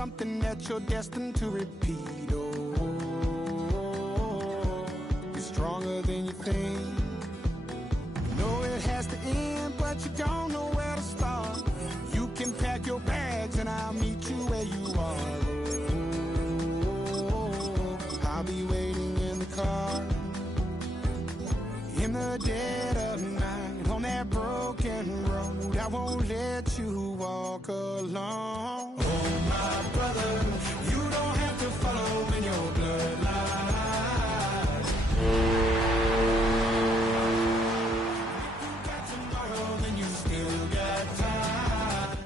something that you're destined to repeat. Oh, it's stronger than you think. You know it has to end, but you don't know where to start. You can pack your bags and I'll meet you where you are. Oh, I'll be waiting in the car in the dead of night on that broken road. I won't let you walk alone. Oh, my brother, you don't have to follow in your bloodline. If you got tomorrow, then you still got time.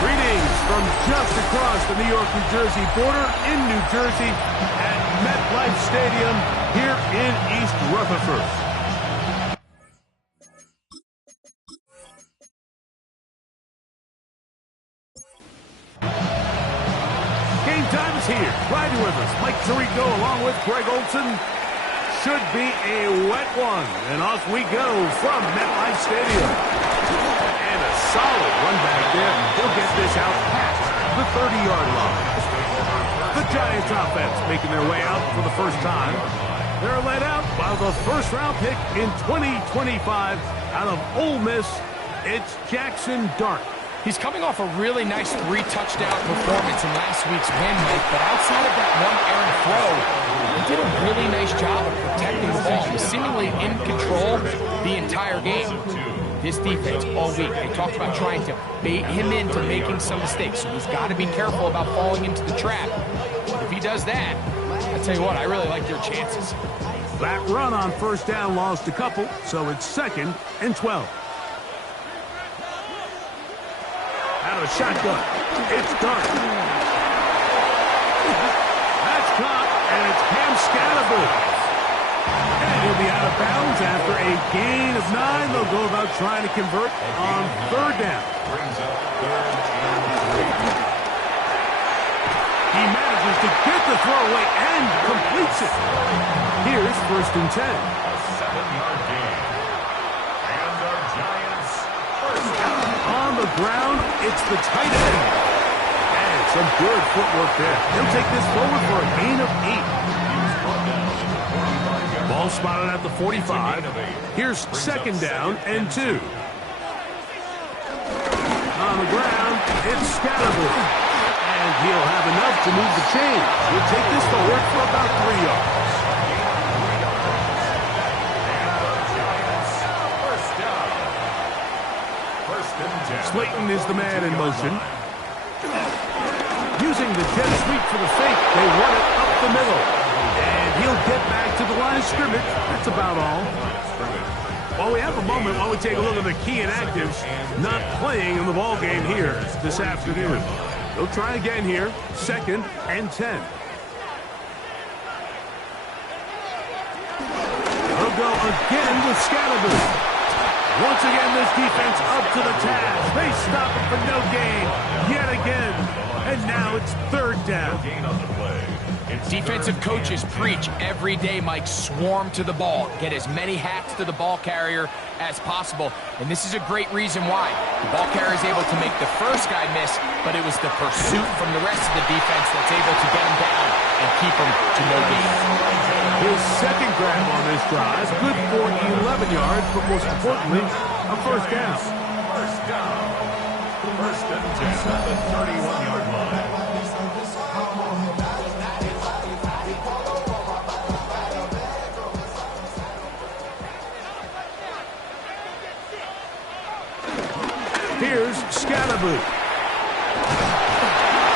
Greetings from just across the New York-New Jersey border in New Jersey at MetLife Stadium here in East Rutherford. Game time is here. Riding with us, Mike Tirico along with Greg Olson. Should be a wet one. And off we go from MetLife Stadium. And a solid run back there. He'll get this out past the 30-yard line. The Giants offense making their way out for the first time. They're led out by the first-round pick in 2025 out of Ole Miss. It's Jackson Dart. He's coming off a really nice 3-touchdown performance in last week's win, Mike, but outside of that one errant throw, he did a really nice job of protecting the ball. He was seemingly in control the entire game. This defense all week, they talked about trying to bait him into making some mistakes, so he's got to be careful about falling into the trap. If he does that, I tell you what, I really like their chances. That run on first down lost a couple, so it's 2nd and 12. Out of shotgun, it's Dart. That's caught, and it's Cam Scatterbush. And he'll be out of bounds after a gain of 9. They'll go about trying to convert on 3rd down. He manages to get the throw away and completes it. Here's 1st and 10. A 7-yard gain. And our Giants first down. On the ground, it's the tight end. And some good footwork there. He'll take this forward for a gain of 8. Ball spotted at the 45. Here's 2nd down and 2. On the ground, it's Scatterbush. And he'll have enough to move the chain. He'll take this forward for about 3 yards. Slayton is the man in motion. Using the jet sweep for the fake, they run it up the middle. And he'll get back to the line of scrimmage. That's about all. While we have a moment, while we take a look at the key inactives not playing in the ball game here this afternoon. They'll try again here, 2nd and 10. They'll go again with Scatterbush. Once again, this defense up to the task. They stop it for no gain yet again. And now it's 3rd down. Defensive coaches preach every day, Mike, swarm to the ball. Get as many hacks to the ball carrier as possible. And this is a great reason why. The ball carrier is able to make the first guy miss, but it was the pursuit from the rest of the defense that's able to get him down and keep him to no gain. His 2nd grab on this drive, good for 11 yards, but most importantly, a first down. First down. 1st and 10 at the 31-yard line. Here's Scatterbush.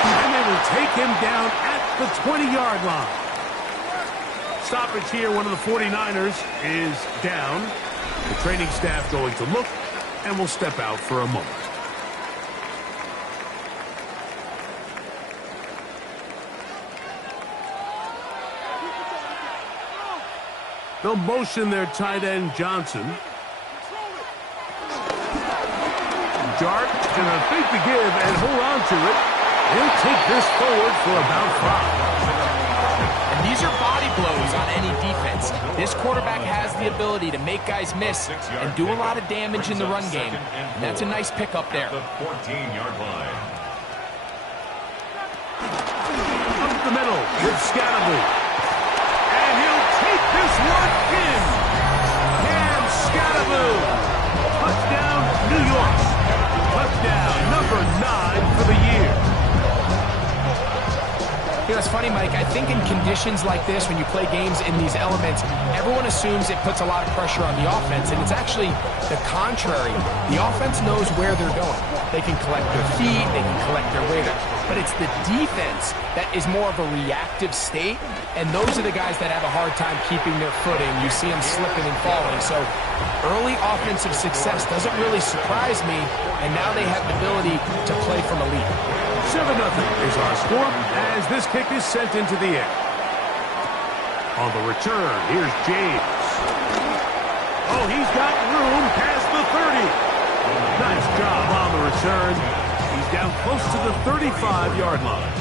And they will take him down at the 20-yard line. Stoppage here, one of the 49ers is down. The training staff going to look, and will step out for a moment. They'll motion their tight end, Johnson. Dart gonna think to give and hold on to it. He'll take this forward for about 5. And these are body blows on any defense. offense. This quarterback has the ability to make guys miss and do a lot of damage in the run game. And that's a nice pickup there. The 14-yard line. Up the middle with Scatterby. And he'll take this one in. Cam Scatterby. Touchdown, New York. Touchdown, number 9 for the year. You know, it's funny, Mike, I think in conditions like this, when you play games in these elements, everyone assumes it puts a lot of pressure on the offense, and it's actually the contrary. The offense knows where they're going. They can collect their feet, they can collect their weight, but it's the defense that is more of a reactive state, and those are the guys that have a hard time keeping their footing. You see them slipping and falling, so early offensive success doesn't really surprise me, and now they have the ability to play from a lead. 7-0 is our score as this kick is sent into the air. On the return, here's James. Oh, he's got room past the 30. Nice job on the return. He's down close to the 35-yard line.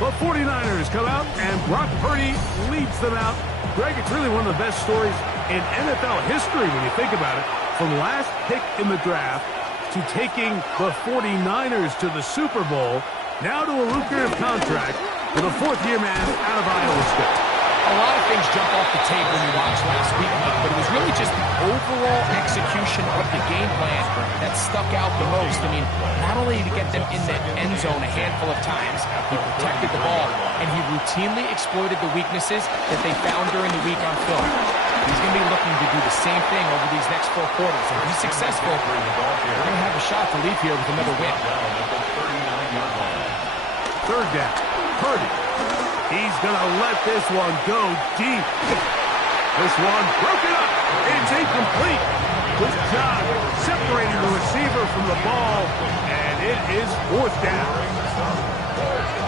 The 49ers come out, and Brock Purdy leads them out. Greg, it's really one of the best stories in NFL history when you think about it. From last pick in the draft to taking the 49ers to the Super Bowl, now to a lucrative contract with a fourth-year man out of Iowa State. A lot of things jump off the tape when you watched last week, but it was really just the overall execution of the game plan that stuck out the most. I mean, not only to get them in the end zone a handful of times, he protected the ball, and he routinely exploited the weaknesses that they found during the week on film. He's going to be looking to do the same thing over these next 4 quarters. If he's successful, they're going to have a shot to leave here with another win. Third down, Purdy. He's going to let this one go deep. This one broken up. It's incomplete. Good job separating the receiver from the ball, and it is 4th down.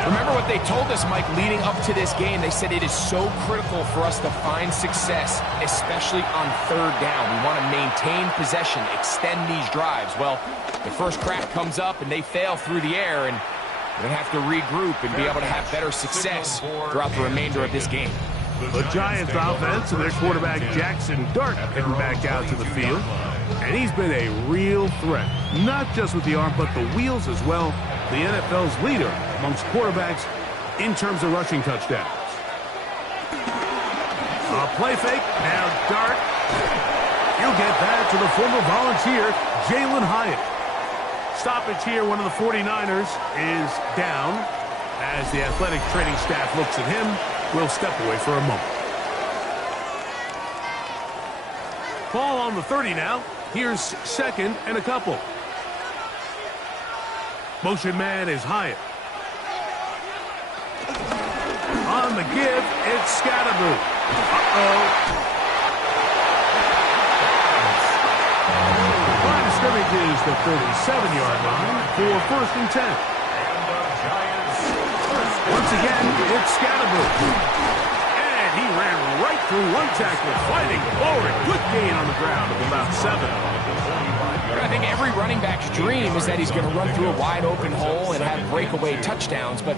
Remember what they told us, Mike, leading up to this game. They said it is so critical for us to find success, especially on 3rd down. We want to maintain possession, extend these drives. Well, the first crack comes up, and they fail through the air, and we're going to have to regroup and be able to have better success throughout the remainder of this game. The Giants offense and their quarterback Jackson Dart heading back out to the field. And he's been a real threat, not just with the arm, but the wheels as well. The NFL's leader amongst quarterbacks in terms of rushing touchdowns. A play fake, now Dart. He'll get that to the former Volunteer, Jalen Hyatt. Stoppage here, one of the 49ers is down. As the athletic training staff looks at him, we'll step away for a moment. Ball on the 30 now. Here's 2nd and a couple. Motion man is Hyatt. On the give, it's Scatterby. Line of scrimmage is the 37-yard line for 1st and 10. Once again, it's Scatterby. And he ran right through one tackle, fighting forward. Good gain on the ground of about 7. I think every running back's dream is that he's going to run through a wide-open hole and have breakaway touchdowns, but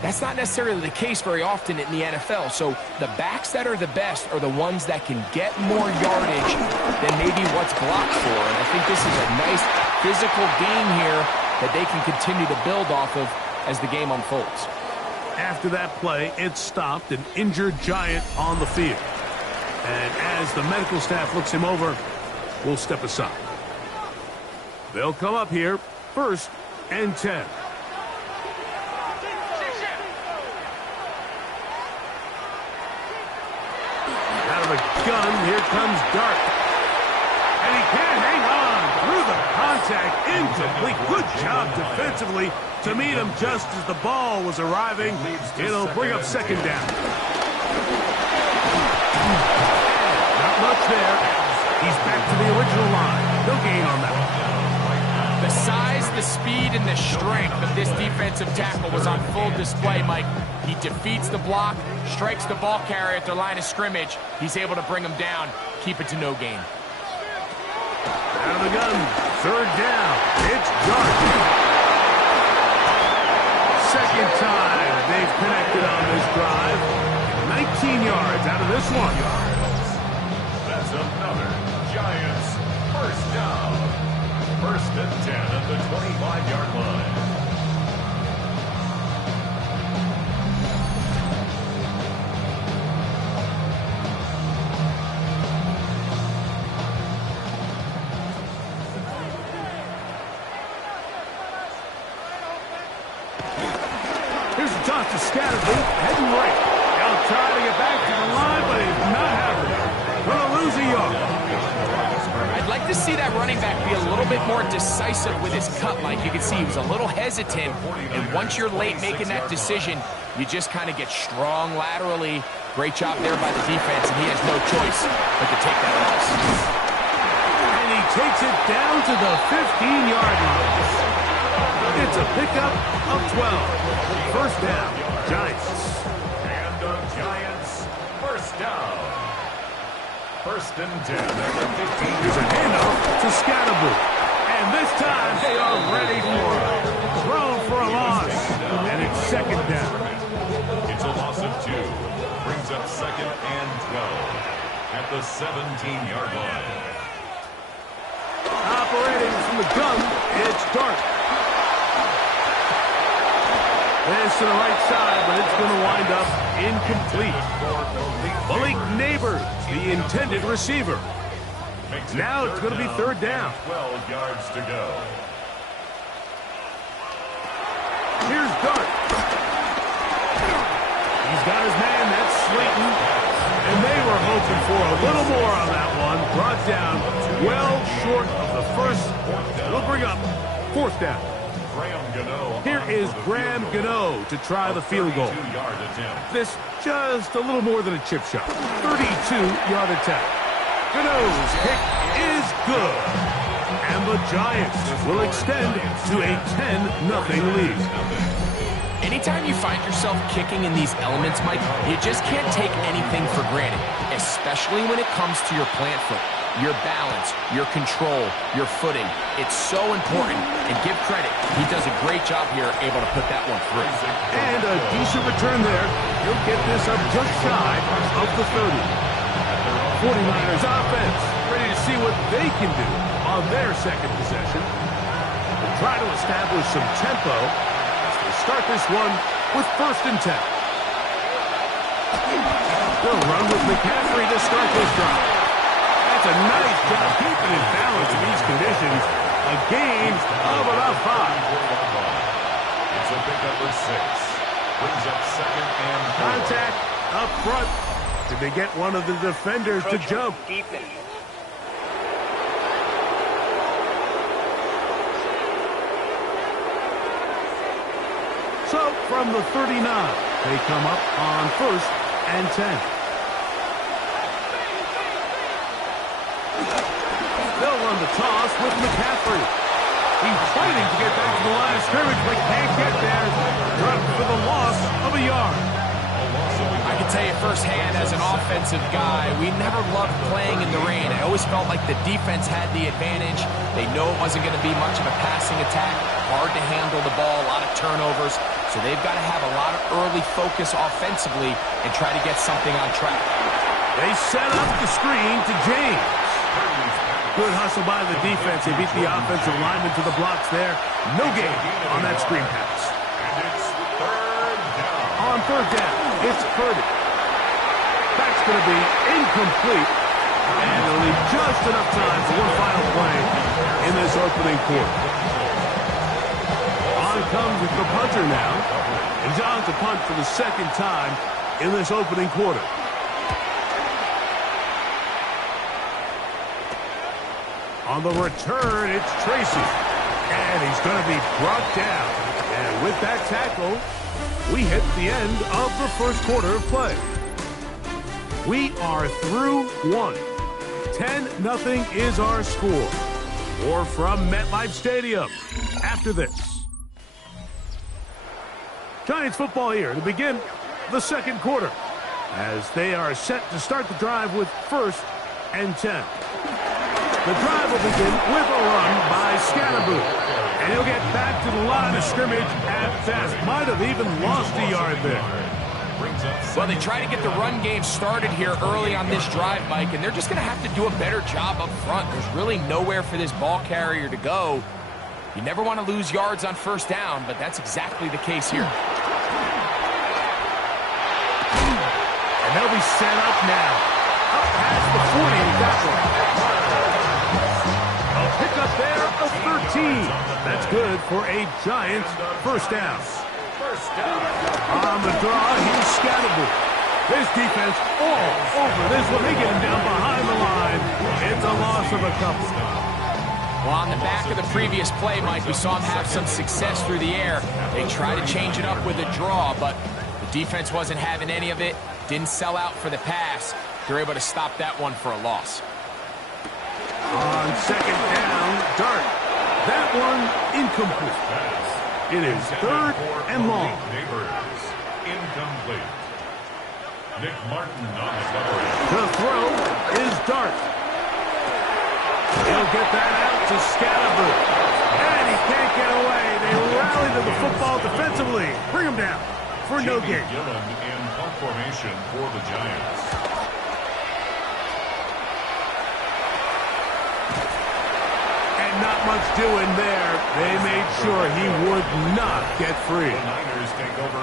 that's not necessarily the case very often in the NFL. So the backs that are the best are the ones that can get more yardage than maybe what's blocked for, and I think this is a nice physical game here that they can continue to build off of as the game unfolds. After that play, it stopped, an injured Giant on the field. And as the medical staff looks him over, we'll step aside. They'll come up here, 1st and 10. Out of the gun, here comes Dart. And he can't hang on through the contact, incomplete. Good job defensively to meet him just as the ball was arriving. It'll bring up 2nd down. Not much there. He's back to the original line. No gain on that. The size, the speed, and the strength of this defensive tackle was on full display, Mike. He defeats the block, strikes the ball carrier at the line of scrimmage. He's able to bring him down, keep it to no gain. Out of the gun, 3rd down. It's Dart. 2nd time they've connected on this drive. 19 yards out of this one. That's another Giants first down. First and 10 at the 25-yard line. Here's the toss to Scatterboot, heading right. He'll try to get back to the line, but he's not happening. Gonna lose a yard. I'd like to see that running back be a little bit more decisive with his cut, Mike. You can see he was a little hesitant, and once you're late making that decision, you just kind of get strong laterally. Great job there by the defense, and he has no choice but to take that loss. And he takes it down to the 15-yard line. It's a pickup of 12. First down, Giants. And the Giants first down. First and 10 at the 15. Here's a handoff to Scatterboot. And this time they are ready for it. Thrown for a loss. And it's second down. It's a loss of 2. Brings up second and 12 at the 17-yard line. Operating from the gun, it's Dart. This to the right side, but it's going to wind up incomplete. Malik Neighbors, the intended receiver. Now it's going to be third down. 12 yards to go. Here's Dart. He's got his man, that's Slayton. And they were hoping for a little more on that one. Brought down well short of the first. We'll bring up fourth down. Here is Graham Gano to try the field goal. This just a little more than a chip shot. 32-yard attempt. Gano's kick is good. And the Giants will extend to a 10-0 lead. Anytime you find yourself kicking in these elements, Mike, you just can't take anything for granted, especially when it comes to your plant foot. Your balance, your control, your footing. It's so important, and give credit. He does a great job here able to put that one through. And a decent return there. He'll get this up just shy of the 30. 49ers offense ready to see what they can do on their second possession. They'll try to establish some tempo as they start this one with first and 10. They'll run with McCaffrey to start this drive. That's a nice job keeping in balance in these conditions. A gain of about 5. It's a pickup of 6. Brings up second and 4. Contact up front. Did they get one of the defenders to jump? So from the 39, they come up on first and 10. They'll run the toss with McCaffrey. He's fighting to get back to the line of scrimmage, but can't get there. Dropped for the loss of a yard. I can tell you firsthand, as an offensive guy, we never loved playing in the rain. I always felt like the defense had the advantage. They know it wasn't going to be much of a passing attack. Hard to handle the ball, a lot of turnovers. So they've got to have a lot of early focus offensively and try to get something on track. They set up the screen to James. Good hustle by the defense. They beat the offensive lineman to the blocks there. No gain on that screen pass. And it's third down. On third down, it's Purdy. That's going to be incomplete. And they'll leave just enough time for one final play in this opening quarter. On comes the punter now. And he's on to punt for the second time in this opening quarter. On the return, it's Tracy. And he's going to be brought down. And with that tackle, we hit the end of the first quarter of play. We are through one. 10-0 is our score. Or from MetLife Stadium after this. Giants football here to begin the second quarter as they are set to start the drive with first and 10. The drive will begin with a run by Scatterboot. And he'll get back to the line of scrimmage at best. Might have even lost a yard there. Well, they try to get the run game started here early on this drive, Mike, and they're just going to have to do a better job up front. There's really nowhere for this ball carrier to go. You never want to lose yards on first down, but that's exactly the case here. And they'll be set up now. Up past the 40 with that one. A pickup there of 13. That's good for a Giants first down. On the draw, here's Scattergood. This defense all over this one. They get him down behind the line. It's a loss of a couple. Well, on the back of the previous play, Mike, we saw him have some success through the air. They tried to change it up with a draw, but the defense wasn't having any of it. Didn't sell out for the pass. They're able to stop that one for a loss. On second down, Dart. That one incomplete. It is third and long. Incomplete. Nick Martin on the coverage. The throw is Dart. He'll get that out to Scattergood. And he can't get away. They rally to the football defensively. Bring him down for no gain. Gillen in punt formation for the Giants. And not much doing there. They made sure he would not get free.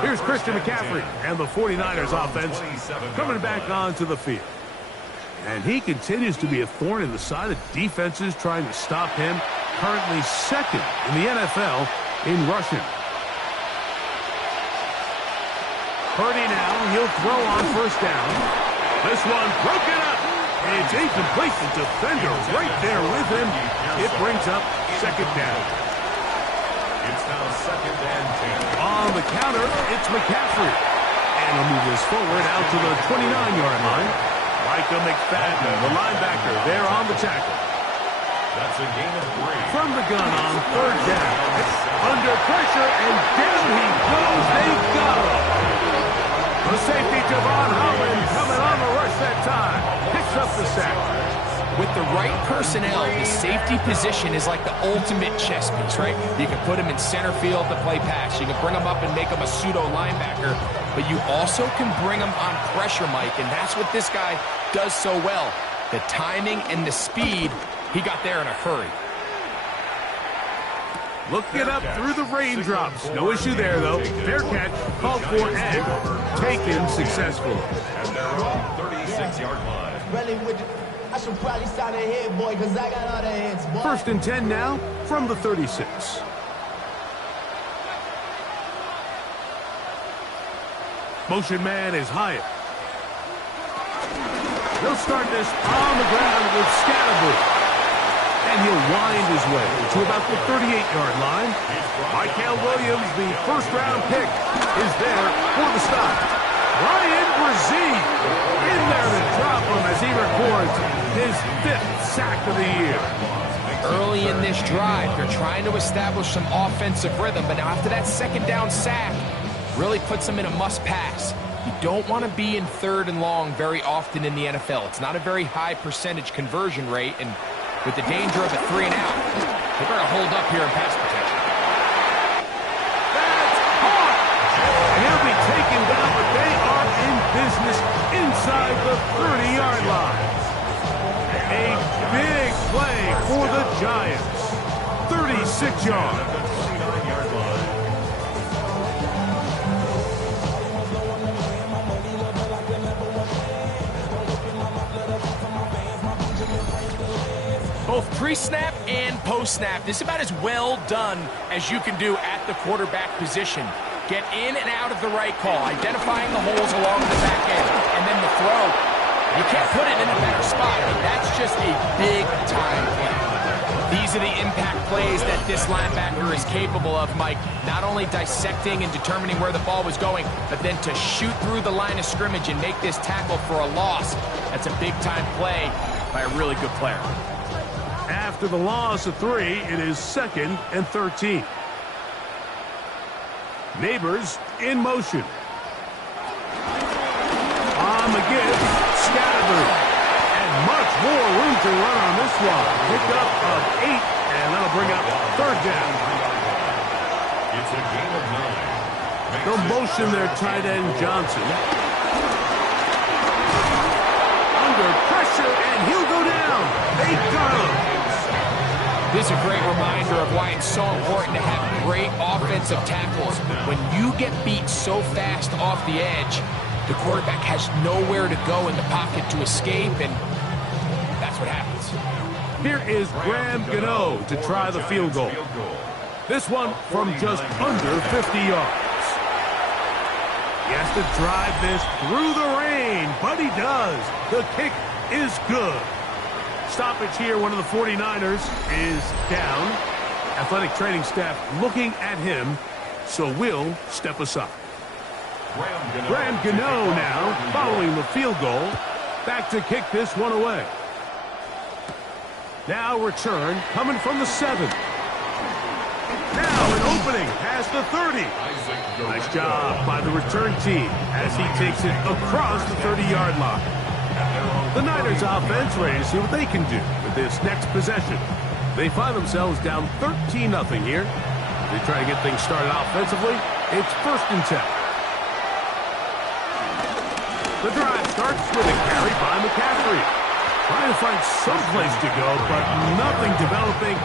Here's Christian McCaffrey and the 49ers offense coming back onto the field. And he continues to be a thorn in the side of defenses trying to stop him. Currently second in the NFL in rushing. Purdy now, he'll throw on first down. This one broken up. It's incomplete. The defender right there with him. It brings up second down. It's now second and 10. On the counter, it's McCaffrey. And he'll move this forward out to the 29-yard line. Micah McFadden, the linebacker, there on the tackle. That's a gain of 3. From the gun on third down. Under pressure, and down he goes. They got him. The safety, Javon Holland, coming on the rush that time. Picks up the sack. With the right personnel, the safety position is like the ultimate chess piece, right? You can put him in center field to play pass. You can bring him up and make him a pseudo linebacker. But you also can bring him on pressure, Mike, and that's what this guy does so well. The timing and the speed, he got there in a hurry. Looking up through the raindrops. No issue there, though. Fair catch, called for and taken successfully. And they're on 36-yard line. I should probably sign a head, boy, because I got all the heads, boy. First and 10 now from the 36. Motion man is Hyatt. They'll start this on the ground with Scattergood. And he'll wind his way to about the 38-yard line. Michael Williams, the first-round pick, is there for the stop. Ryan Brzee in there to drop him as he records his 5th sack of the year. Early in this drive, they're trying to establish some offensive rhythm, but now after that second down sack, really puts them in a must-pass. You don't want to be in third and long very often in the NFL. It's not a very high percentage conversion rate, and with the danger of a 3 and out, they better hold up here in pass protection. That's caught! He'll be taken down, but they are in business inside the 30-yard line. A big play for the Giants. 36 yards. Both pre-snap and post-snap, this is about as well done as you can do at the quarterback position. Get in and out of the right call, identifying the holes along the back end, and then the throw. You can't put it in a better spot. I mean, that's just a big-time play. These are the impact plays that this linebacker is capable of, Mike. Not only dissecting and determining where the ball was going, but then to shoot through the line of scrimmage and make this tackle for a loss. That's a big-time play by a really good player. After the loss of 3, it is 2nd and 13. Neighbors in motion. On the give, Scattergood. And much more room to run on this one. Pick up of 8, and that'll bring up third down. It's a gain of 9. They'll motion their tight end, Johnson. Under pressure, and he'll go down. They got him. This is a great reminder of why it's so important to have great offensive tackles. When you get beat so fast off the edge, the quarterback has nowhere to go in the pocket to escape, and that's what happens. Here is Graham Gano to try the field goal. This one from just under 50 yards. He has to drive this through the rain, but he does. The kick is good. Stoppage here, one of the 49ers is down. Athletic training staff looking at him, so we'll step aside. Graham Gano now following the field goal. Back to kick this one away. Now return coming from the 7. Now an opening past the 30. Nice job by the return team as he takes it across the 30-yard line. The Niners offense ready to see what they can do with this next possession. They find themselves down 13-0 here. They try to get things started offensively. It's 1st and 10. The drive starts with a carry by McCaffrey. Trying to find some place to go, but nothing developing.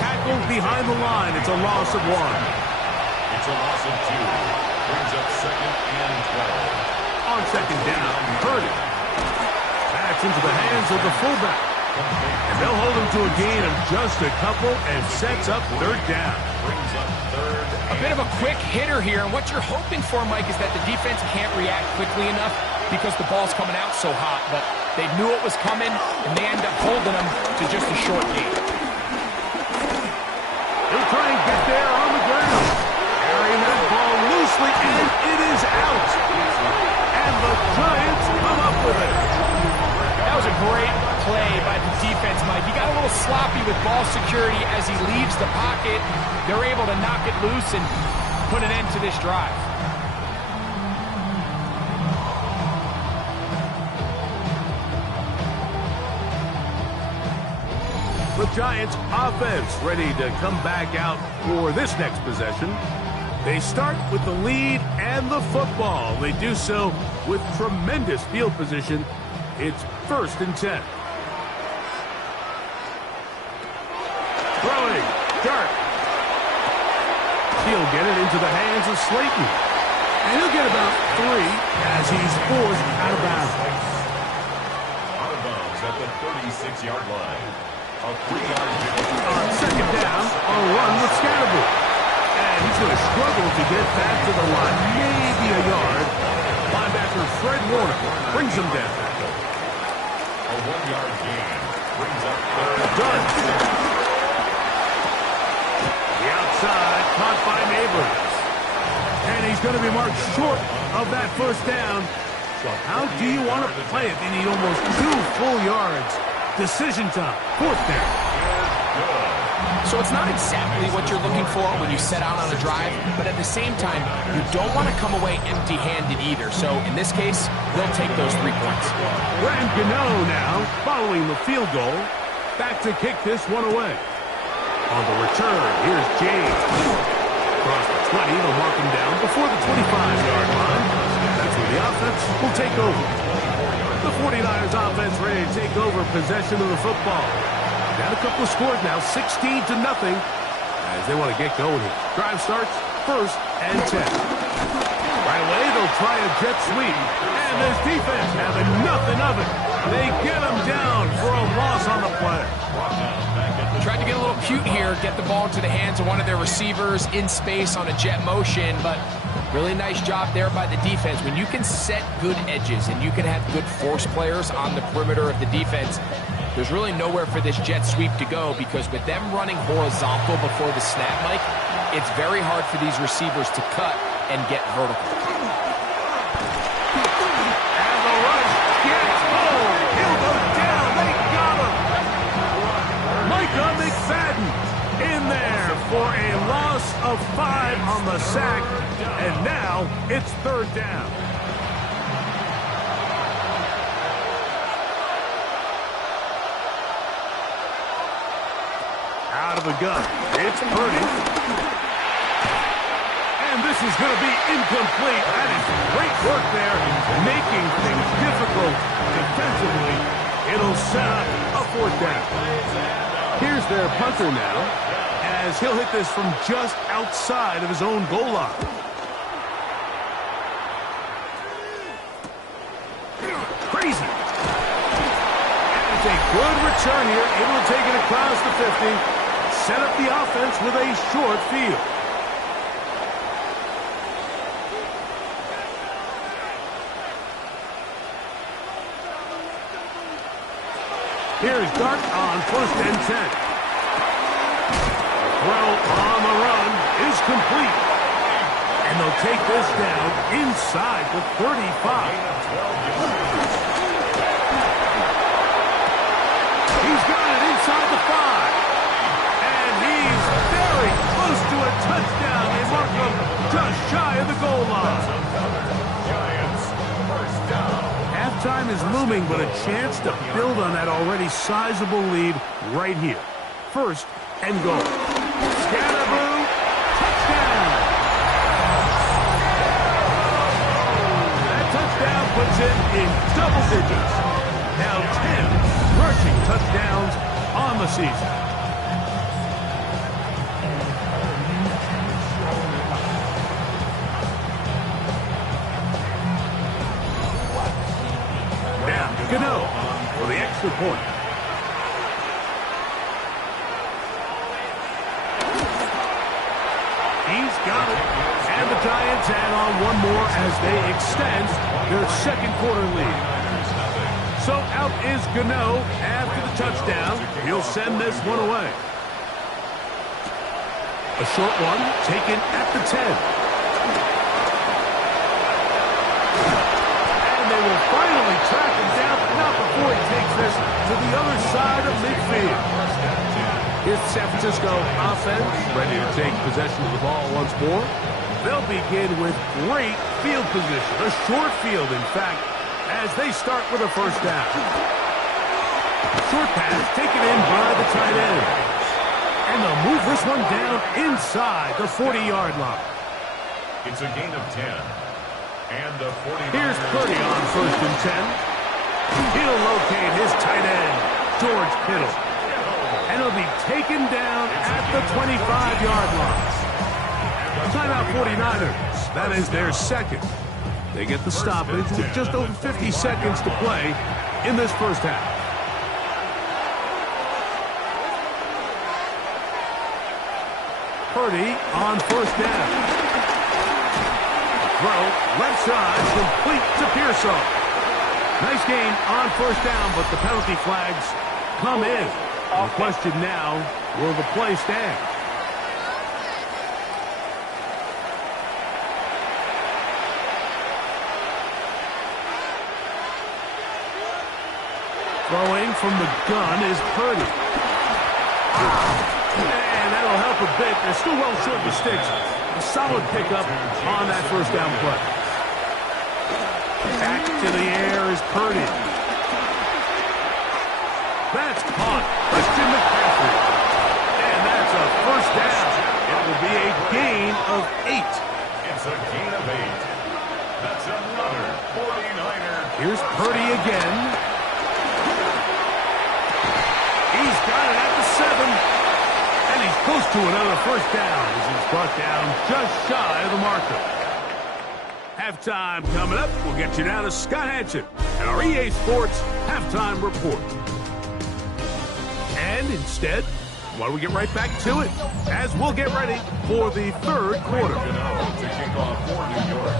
Tackled behind the line. It's a loss of 1. It's a loss of 2. Brings up 2nd and 12. On 2nd down, Purdy. Backs into the hands of the fullback. And they'll hold him to a gain of just a couple and sets up 3rd down. Brings up 3rd. A bit of a quick hitter here, and what you're hoping for, Mike, is that the defense can't react quickly enough because the ball's coming out so hot. But they knew it was coming, and they end up holding them to just a short gain. He'll try and get there on the ground. Carrying that ball loosely, and it is out. And the Giants come up with it. That was a great play by the defense, Mike. He got a little sloppy with ball security as he leaves the pocket. They're able to knock it loose and put an end to this drive. The Giants offense ready to come back out for this next possession. They start with the lead and the football. They do so with tremendous field position. It's 1st and 10. Throwing. Dart. He'll get it into the hands of Slayton. And he'll get about 3 as he's forced out of bounds. Out of bounds at the 36-yard line. A 3-yard penalty. On 2nd down, a run with Scatterboard. And he's going to struggle to get back to the line. Maybe a yard. Linebacker Fred Warner brings him down. A 1-yard gain. Brings up 3rd. Done. The outside, caught by Neighbors. And he's going to be marked short of that 1st down. So how do you want to play it? They need almost 2 full yards. Decision time, 4th down. So it's not exactly what you're looking for when you set out on a drive, but at the same time, you don't want to come away empty-handed either. So in this case, they'll take those 3 points. Graham Gano now following the field goal. Back to kick this one away. On the return, here's James. Across the 20, they'll mark him down before the 25-yard line. That's where the offense will take over. The 49ers offense ready to take over possession of the football. Got a couple of scores now, 16-0, as they want to get going here. Drive starts 1st and 10. Right away, they'll try a jet sweep. And this defense having nothing of it. They get him down for a loss on the play. Tried to get a little cute here, get the ball into the hands of one of their receivers in space on a jet motion, but really nice job there by the defense. When you can set good edges and you can have good force players on the perimeter of the defense, there's really nowhere for this jet sweep to go, because with them running horizontal before the snap, Mike, it's very hard for these receivers to cut and get vertical. And the rush gets home. He'll go down. They got him. Micah McFadden in there for a loss of 5 on the sack. And now it's 3rd down. Out of the gun. It's Purdy. And this This is going to be incomplete. That is great work there, making things difficult defensively. It'll set up a fourth down. Here's their punter now, as he'll hit this from just outside of his own goal line. Crazy. And it's a good return here, able to take it across the 50. Set up the offense with a short field. Here's Dart on 1st and 10. Throw on the run is complete. And they'll take this down inside the 35. He's got it inside the 5. And he's very close to a touchdown. They mark him just shy of the goal line. Giants, first down. Halftime is looming, but a chance to build on that already sizable lead right here. 1st and goal. Scatterboo, touchdown! That touchdown puts it in double digits. Now 10 rushing touchdowns on the season. Gano for the extra point. He's got it. And the Giants add on one more as they extend their second quarter lead. So out is Gano after the touchdown. He'll send this one away. A short one taken at the 10. Finally track him down, but not before he takes this to the other side of midfield. Here's the San Francisco offense, ready to take possession of the ball once more. They'll begin with great field position, a short field, in fact, as they start with a first down. Short pass taken in by the tight end. And they'll move this one down inside the 40-yard line. It's a gain of 10. And the 49ers. Here's Purdy on 1st and 10. He'll locate his tight end, George Kittle. And he'll be taken down at the 25-yard line. Timeout 49ers. That is their second. They get the stoppage with just over 50 seconds to play in this first half. Purdy on 1st down. Throw, left side, complete to Pearson. Nice gain on 1st down, but the penalty flags come in. The question now, will the play stand? Throwing from the gun is Purdy. And that'll help a bit. They're still well short of the sticks. A solid pickup on that first down play. Back to the air is Purdy. That's caught. Christian McCaffrey. And that's a first down. It will be a gain of 8. It's a gain of 8. That's another 49er. Here's Purdy again. He's got it at the 7. And he's close to another first down as he's brought down just shy of the marker. Halftime coming up. We'll get you down to Scott Hansen and our EA Sports Halftime Report. And instead, why don't we get right back to it as we'll get ready for the third quarter. To kick off for New York.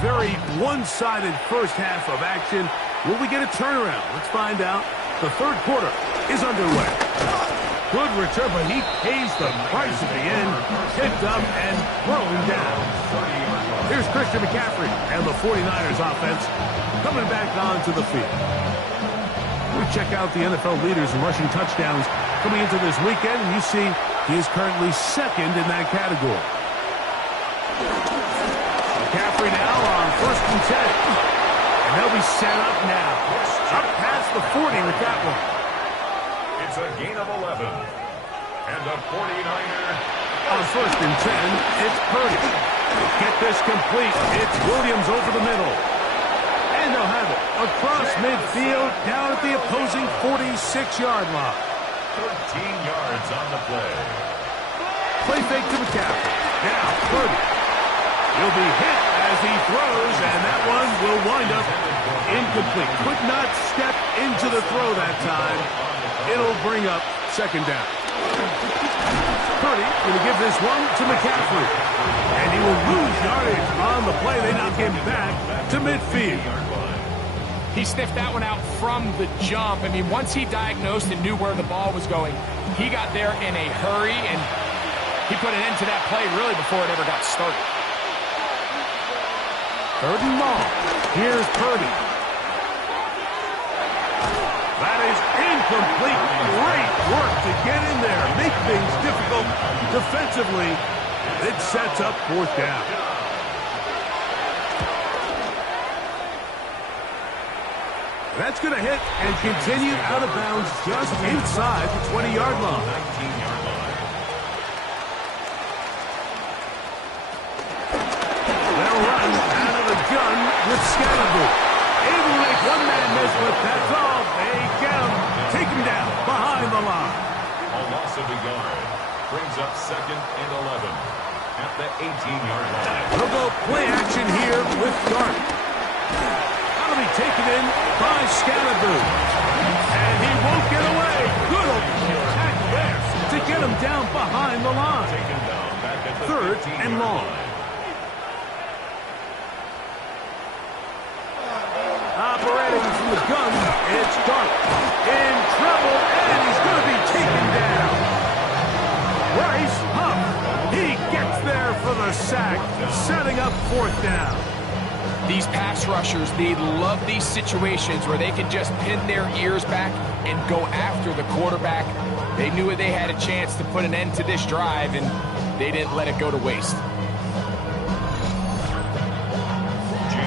Very one-sided first half of action. Will we get a turnaround? Let's find out. The third quarter is underway. Good return, but he pays the price at the end. Picked up and thrown down. Here's Christian McCaffrey and the 49ers offense coming back onto the field. We check out the NFL leaders in rushing touchdowns coming into this weekend, and you see he is currently second in that category. McCaffrey now on 1st and 10. And they'll be set up now. Up past the 40 with that one. It's a gain of 11. And the 49er. On 1st and 10, it's Purdy. Get this complete. It's Williams over the middle. And they'll have it across midfield down at the opposing 46-yard line. 13 yards on the play. Play fake to McCaffrey. Now, Purdy. He'll be hit as he throws, and that one will wind up incomplete. Could not step into the throw that time. It'll bring up second down. Purdy going to give this one to McCaffrey. And he will lose yardage on the play. They knock him back to midfield. He sniffed that one out from the jump. I mean, once he diagnosed and knew where the ball was going, he got there in a hurry, and he put an end to that play really before it ever got started. Third and long. Here's Purdy. That is incomplete. Great work to get in there. Make things difficult defensively. It sets up fourth down. That's going to hit and continue out of bounds just inside the 20-yard line. 19-yard line. They'll run out of the gun with Scalaboo. Able to make one man miss, but that's all. They get him. Take him down behind the line. A loss of a yard. Brings up second and 11 at the 18-yard line. They'll go play action here with Dart. That'll be taken in by Scalaboo. And he won't get away. Good old tackle there to get him down behind the line. Taken down back at the Third and long. line. Operating from the gun, it's Dart. In trouble, and he's going to be taken down. Rice Huff. He gets there for the sack, setting up fourth down. These pass rushers, they love these situations where they can just pin their ears back and go after the quarterback. They knew they had a chance to put an end to this drive, and they didn't let it go to waste.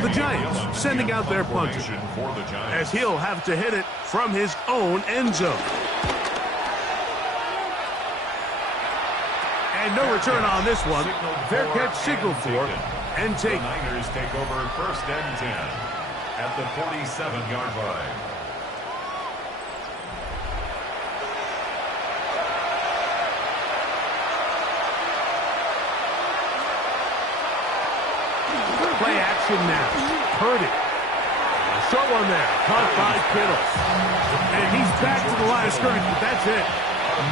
The Giants sending out their punter, as he'll have to hit it from his own end zone. And no return on this one. Fair catch signal for and take. The Niners take over first and 10 at the 47-yard line. Play action now. Purdy. Short one there. Caught by Kittle. And he's back to the line of scrimmage, but that's it.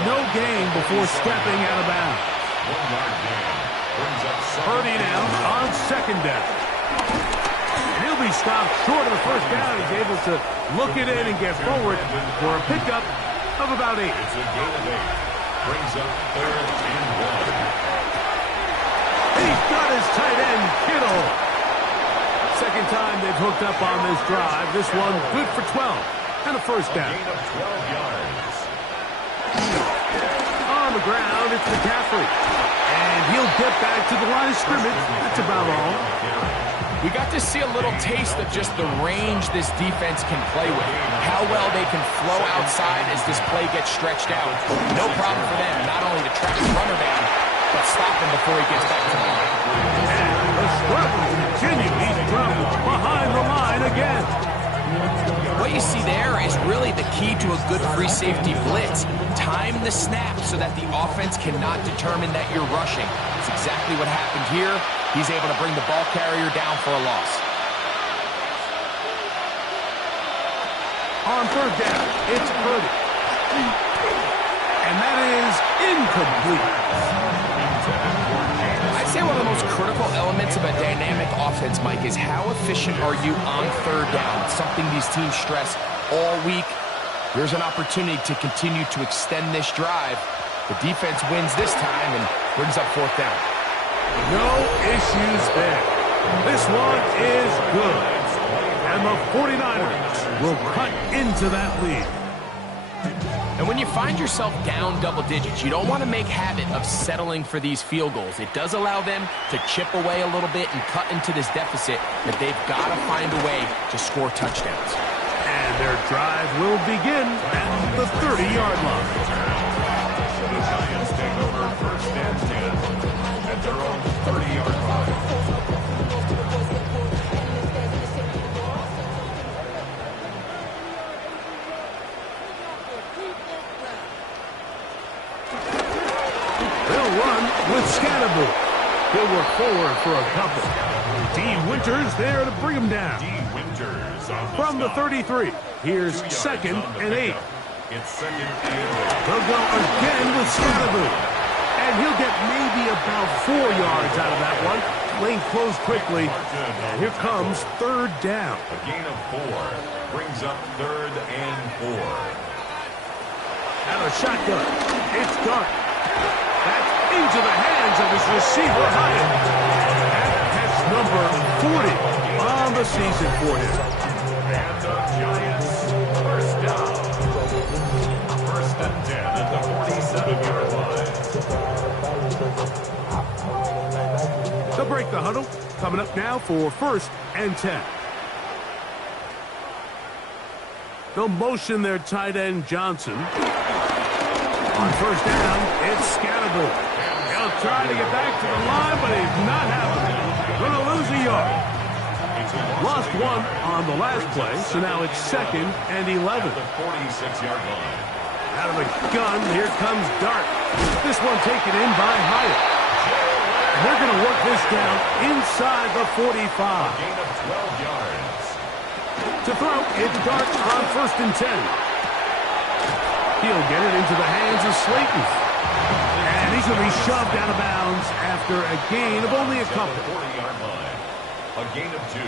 No gain before stepping out of bounds. 1 yard gain. Brings up Purdy now on second down. And he'll be stopped short of the first down. He's able to look it in and get forward for a pickup of about 8. It's a gain of 8. Brings up third and 1. He's got his tight end, Kittle. Second time they've hooked up on this drive. This one good for 12 and a first down. Gain of 12 yards. On the ground, it's McCaffrey. And he'll get back to the line of scrimmage. That's about all. We got to see a little taste of just the range this defense can play with. How well they can flow outside as this play gets stretched out. No problem for them, not only to track the runner down, but stop him before he gets back to the line. And the struggle continues. He's dropped behind the line again. What you see there is really the key to a good free safety blitz. Time the snap so that the offense cannot determine that you're rushing. It's exactly what happened here. He's able to bring the ball carrier down for a loss. On third down, it's Purdy. And that is incomplete. I'd say one of the most critical elements of a dynamic offense, Mike, is how efficient are you on third down? It's something these teams stress all week. Here's an opportunity to continue to extend this drive. The defense wins this time and brings up fourth down. No issues there. This one is good. And the 49ers will cut into that lead. And when you find yourself down double digits, you don't want to make habit of settling for these field goals. It does allow them to chip away a little bit and cut into this deficit, but they've got to find a way to score touchdowns. And their drive will begin at the 30-yard line. The Giants take over first and 10 at their own 30-yard line. He'll run with Scatterboot. He'll work forward for a couple. D. Winters there to bring him down. D. Winters From the 33, here's 2nd and 8. It's 2nd and 8. He'll go again with Scatterboot. And he'll get maybe about 4 yards out of that one. Lane closed quickly. And here comes 3rd down. A gain of 4 brings up 3rd and 4. Out of shotgun, it's Dart. That's into the hands of his receiver, Hyatt. That's number 40 on the season for him. And the Giants, 1st down. 1st and 10 at the 47-yard line. They'll break the huddle. Coming up now for 1st and 10. They'll motion their tight end, Johnson. On 1st down, it's Scatterboot. He'll try to get back to the line, but he's not having it. Going to lose a yard. Lost 1 on the last play, so now it's 2nd and 11. At the 46-yard line. Out of the gun, here comes Dart. This one taken in by Hyatt. And they're going to work this down inside the 45. Gain of 12 yards. To throw, it's Dart on 1st and 10. He'll get it into the hands of Slayton. And he's going to be shoved out of bounds after a gain of only a couple. 40-yard line. A gain of 2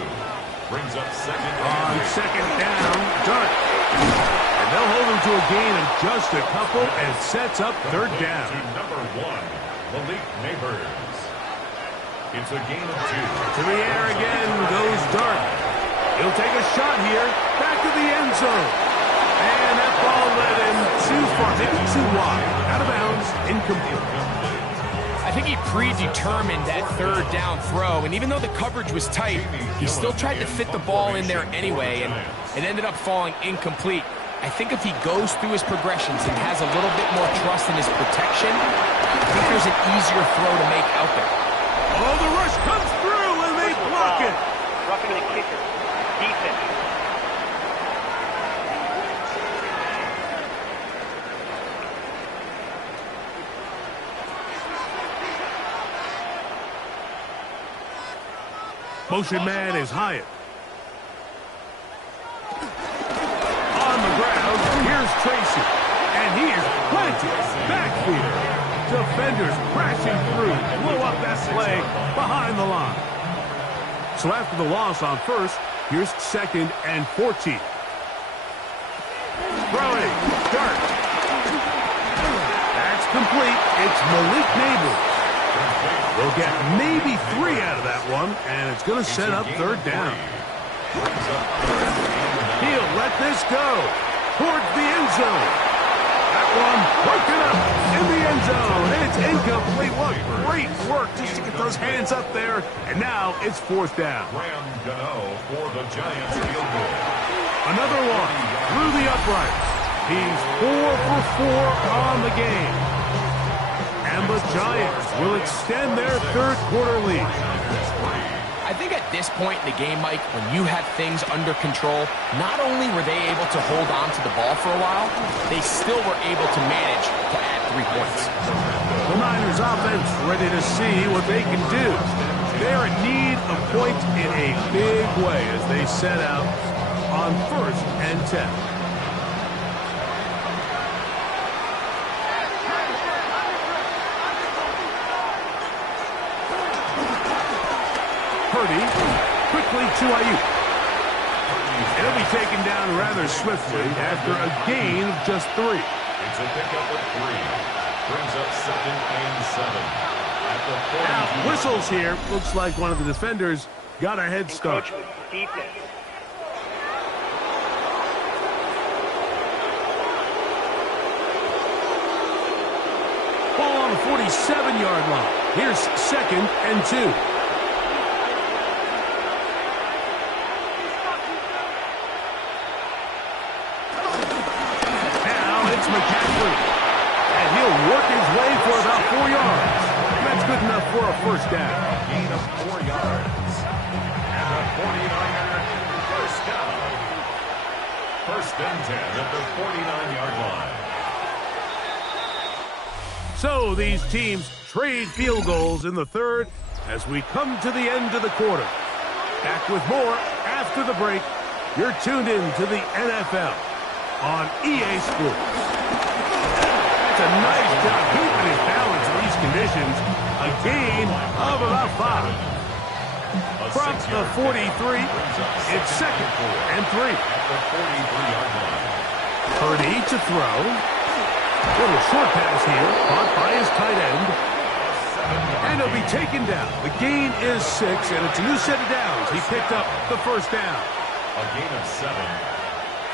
brings up 2nd On and 2nd down, Dart. And they'll hold him to a gain of just a couple and sets up 3rd down. to number 1, Malik Neighbors. It's a gain of 2. To the air again goes Dart. He'll take a shot here. Back to the end zone. And that ball led him too far. Maybe too wide. Out of bounds. Incomplete. I think he predetermined that 3rd down throw, and even though the coverage was tight, he still tried to fit the ball in there anyway, and it ended up falling incomplete. I think if he goes through his progressions and has a little bit more trust in his protection, I think there's an easier throw to make out there. Oh, the rush comes through, and they block it. Roughing the kicker. Defense. Motion man is Hyatt. On the ground, here's Tracy. And he is planted. Backfield. Defenders crashing through. Blow up that play behind the line. So after the loss on 1st, here's 2nd and 14. Throwing. Dart. That's complete. It's Malik Neighbors. They'll get maybe 3 out of that one, and it's going to set up 3rd down. He'll let this go towards the end zone. That one broken up in the end zone. It's incomplete. What great work just to get those hands up there, and now it's 4th down. Graham Gano for the Giants field goal. Another one through the uprights. He's 4 for 4 on the game. And the Giants will extend their 3rd quarter lead. I think at this point in the game, Mike, when you have things under control, not only were they able to hold on to the ball for a while, they still were able to manage to add 3 points. The Niners offense ready to see what they can do. They're in need of points in a big way as they set out on 1st and 10. Purdy quickly to Ayuk. It'll be taken down rather swiftly after a gain of just 3. It's a pickup of 3. Brings up 2nd and 7. At the 40. Now, whistles here. Looks like one of the defenders got a head start. Defense. Ball on the 47-yard line. Here's 2nd and 2. And he'll work his way for about 4 yards. That's good enough for a 1st down. Gain of 4 yards. And a 49er 1st down. 1st and 10 at the 49-yard line. So these teams trade field goals in the third as we come to the end of the quarter. Back with more after the break. You're tuned in to the NFL on EA Sports. That's a nice job keeping his balance in these conditions. A gain of about 5. From the 43, it's second and 3. Purdy to throw. Little short pass here, caught by his tight end. And he'll be taken down. The gain is 6, and it's a new set of downs. He picked up the first down. A gain of 7.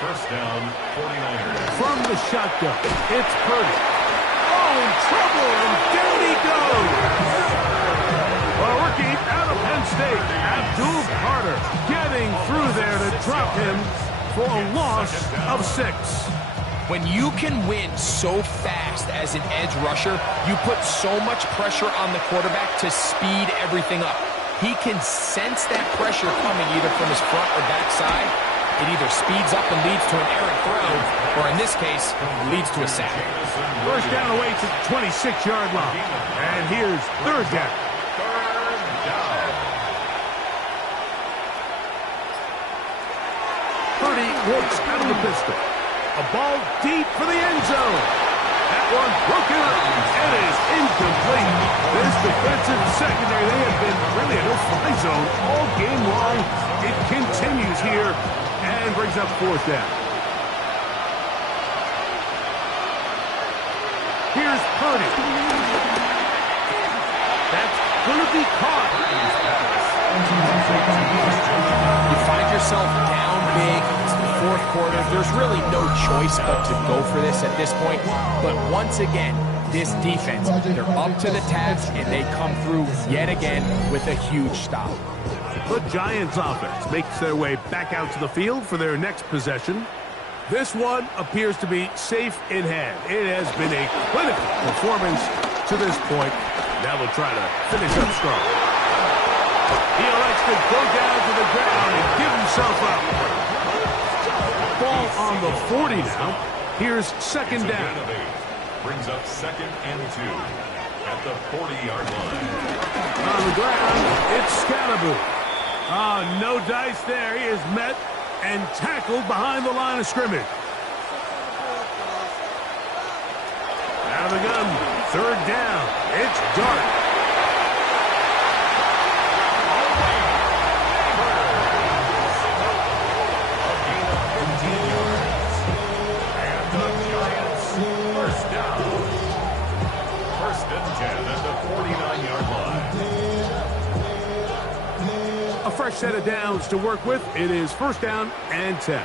First down, 49ers. From the shotgun, it's Purdy. Oh, in trouble, and down he goes. A rookie out of Penn State, Abdul Carter, getting through there to drop him for a loss of 6. When you can win so fast as an edge rusher, you put so much pressure on the quarterback to speed everything up. He can sense that pressure coming either from his front or back side. It either speeds up and leads to an errant throw, or in this case, leads to a sack. First down away to the 26-yard line. And here's third down. Purdy works out of the pistol. A ball deep for the end zone. That one broken up. It is incomplete. This defensive secondary, they have been really a no-fly zone all game long. It continues here and brings up fourth down. Here's Purdy. That's going to be caught. You find yourself down big. It's the fourth quarter. There's really no choice but to go for this at this point. But once again, this defense, they're up to the task, and they come through yet again with a huge stop. The Giants offense makes their way back out to the field for their next possession. This one appears to be safe in hand. It has been a clinical performance to this point. Now they'll try to finish up strong. He elects to go down to the ground and give himself up. Ball on the 40 now. Here's second down. Brings up second and 2 at the 40-yard line. On the ground, it's Scalaboo. No dice there. He is met and tackled behind the line of scrimmage. Out of the gun, third down. It's Dart. Fresh set of downs to work with. It is first down and 10.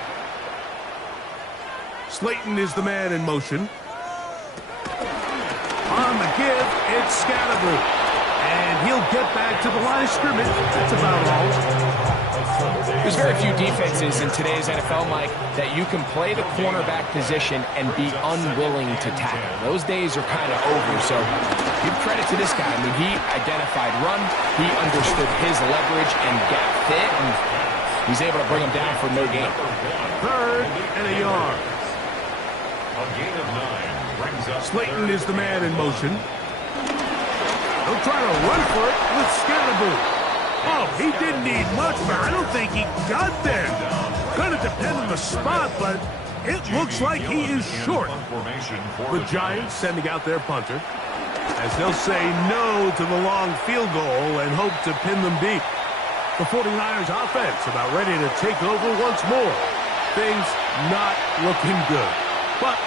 Slayton is the man in motion. On the give, it's Scalaboo. And he'll get back to the line of scrimmage. That's about all. There's very few defenses in today's NFL, Mike, that you can play the cornerback position and be unwilling to tackle. Those days are kind of over, so give credit to this guy. I mean, he identified run, he understood his leverage and gap fit, and he's able to bring him down for no gain. Third and a yard. A gain of 9 brings up Slayton is the man in motion. He'll try to run for it with Scalaboo. Oh, he didn't need much, but I don't think he got there. Going to depend on the spot, but it looks like he is short. The Giants sending out their punter as they'll say no to the long field goal and hope to pin them deep. The 49ers offense about ready to take over once more. Things not looking good. But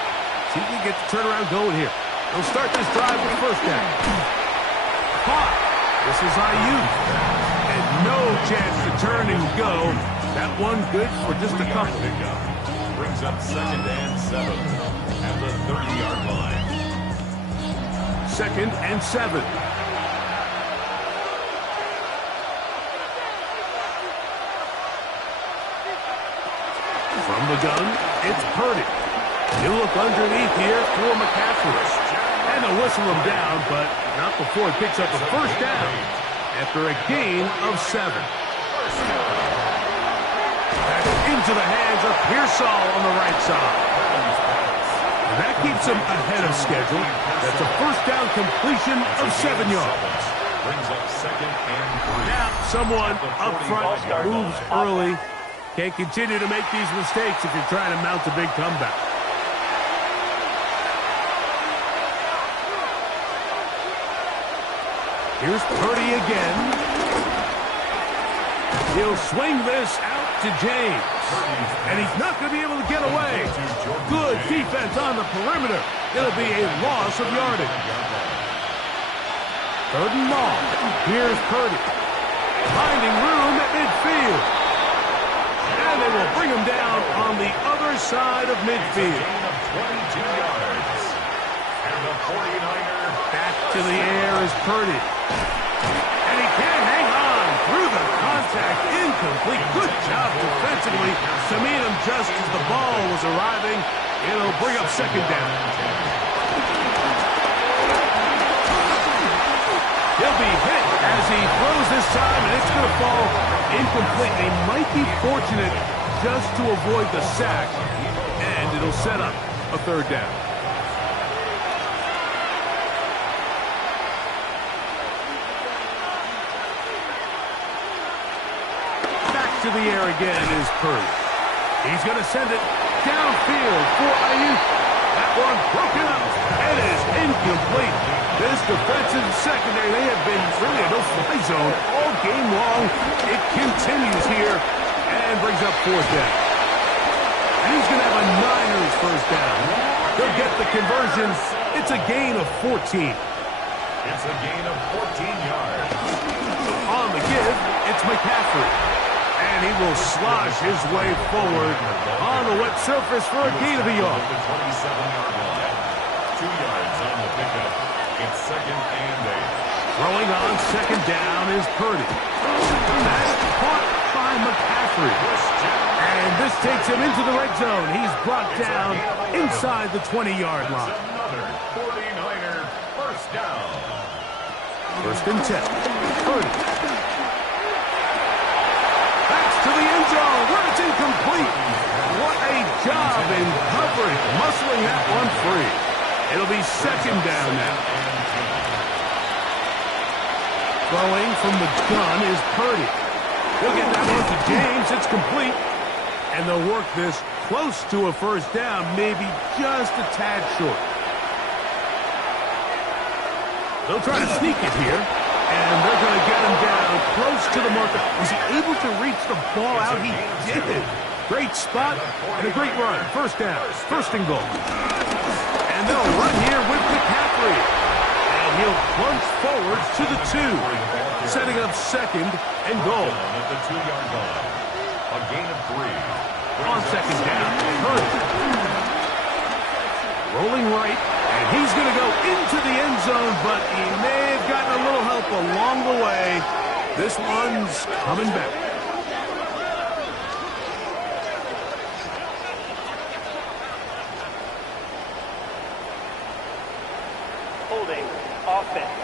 see if we get the turnaround going here. They'll start this drive with first down. Caught. This is IU. And no chance to turn and go. That one good for just a couple. Brings up second and 7 at the 30-yard line. Second and 7. From the gun, it's Purdy. He'll look underneath here for McCaffrey. And they'll whistle him down, but not before he picks up the first down after a gain of 7. Back into the hands of Pearsall on the right side. And that keeps him ahead of schedule. That's a first down completion of 7 yards. Brings up second and 3. Now, someone up front moves early. Can't continue to make these mistakes if you're trying to mount a big comeback. Here's Purdy again. He'll swing this out to James. And he's not going to be able to get away. Good defense on the perimeter. It'll be a loss of yardage. 3rd and long. Here's Purdy. Finding room at midfield. And they will bring him down on the other side of midfield. Gain of 22 yards. And the 49er. Back to the air is Purdy. And he can't hang on through the contact. Incomplete. Good job defensively to meet him just as the ball was arriving. It'll bring up 2nd down. He'll be hit as he throws this time, and it's going to fall incomplete. They might be fortunate just to avoid the sack, and it'll set up a 3rd down. Back to the air again is Purdy. He's going to send it downfield for Ayuk. That one broken up. It is incomplete. This defensive secondary, they have been really a no-fly zone all game long. It continues here and brings up 4th down. And he's going to have a Niners 1st down. He'll get the conversion. It's a gain of 14. It's a gain of 14 yards. On the give, it's McCaffrey. And he will slosh his way forward on the wet surface for a gain of a yard. The 27-yard line. 2 yards on the pickup. It's 2nd and 8. Throwing on 2nd down is Purdy. That's caught by McCaffrey. And this takes him into the red zone. He's brought down inside the 20-yard line. Another 49er 1st down. 1st and 10. Purdy. Backs to the end zone where it's incomplete. What a job in coverage, muscling that one free. It'll be 2nd down now. Throwing from the gun is Purdy. He'll get that one to James. It's complete. And they'll work this close to a 1st down, maybe just a tad short. They'll try to sneak it here. And they're going to get him down close to the marker. Was he able to reach the ball out? He did. Great spot and a great run. 1st down. 1st and goal. And they'll run here with McCaffrey. And he'll plunge forward to the 2. Setting up 2nd and goal. At the 2-yard line. A gain of 3. On 2nd down. Purdy. Rolling right. And he's going to go into the end zone, but he may have gotten a little help along the way. This one's coming back. Holding. Offense.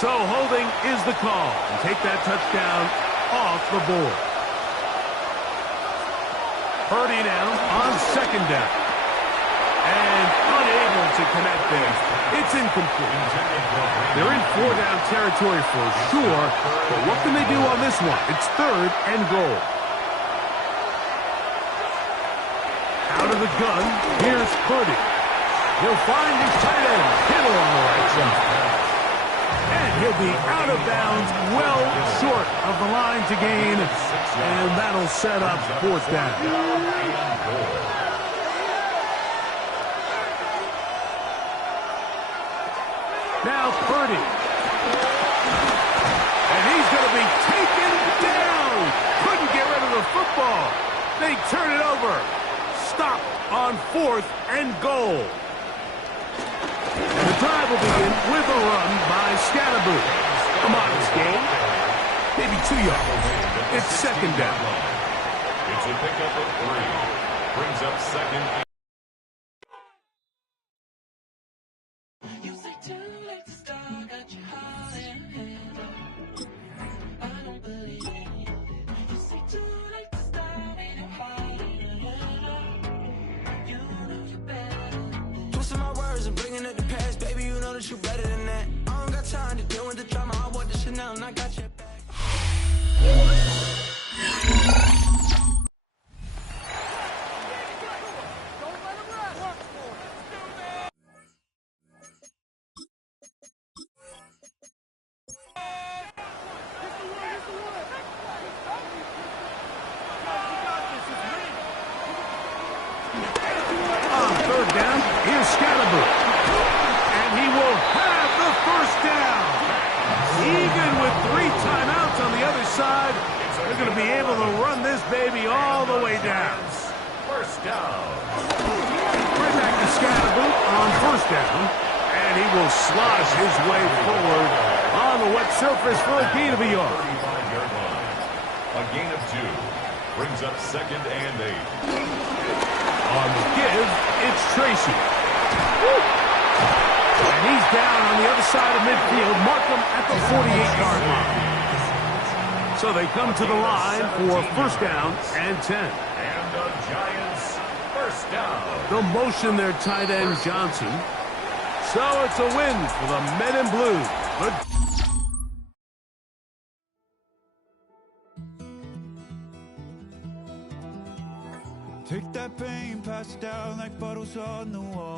So holding is the call. And take that touchdown off the board. Purdy now on 2nd down. And unable to connect there. It's incomplete. They're in 4-down territory for sure, but what can they do on this one? It's 3rd and goal. Out of the gun, here's Purdy. He'll find his tight end, Kittle on the right side. And he'll be out of bounds, well short of the line to gain, and that'll set up 4th down. Now Purdy. And he's going to be taken down. Couldn't get rid of the football. They turn it over. Stop on 4th and goal. And the drive will begin with a run by Scatterboo. A modest gain. Maybe 2 yards. It's 2nd down. It's a pickup of 3. Brings up 2nd. third down. Here's Scatterboo. And he will have the first down. Even with 3 timeouts on the other side, they're going to be able to run this baby all the way down. First down. Right back to Scatterboo on first down. And he will slosh his way forward on the wet surface for a gain of a yard. 35-yard line. A gain of 2 brings up 2nd and 8. On the give, it's Tracy. And he's down on the other side of midfield. Mark him at the 48-yard line. So they come to the line for first down and 10. And the Giants first down. They'll motion their tight end Johnson. So it's a win for the Men in Blue. Take that pain, pass it down like bottles on the wall.